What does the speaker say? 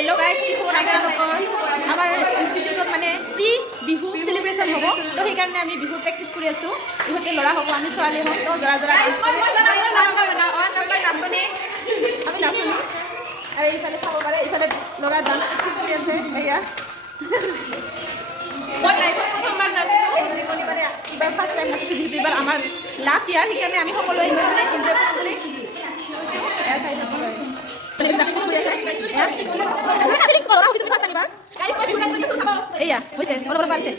Hello' guys, কি খবৰ আপোনালোকৰ? আমাৰ ইনষ্টিটিউটত মানে প্ৰি বিহু চেলিব্ৰেশ্যন হ'ব, তো সেইকাৰণে আমি বিহু প্ৰেক্টিচ কৰি আছোঁ। ইহঁতে ল'ৰা হ'ব, আমি ছোৱালী হ'ম, তো জৰা ডান্স কৰি আমি নাচোঁ। আৰু এইফালে চাব পাৰে, এইফালে ল'ৰা ডান্স প্ৰেক্টিচ কৰি আছে। এয়া মই লাইফত প্ৰথমবাৰ নাচিছোঁ, এইবাৰ ফাৰ্ষ্ট টাইম নাচিছোঁ। যিহেতু এইবাৰ আমাৰ লাষ্ট ইয়াৰ, সেইকাৰণে আমি সকলোৱে ইমান এনজয় কৰিম বুলি এয়া চাই থাকোঁ। এয়া হৈছে অলপ অলপ পাৰিছে।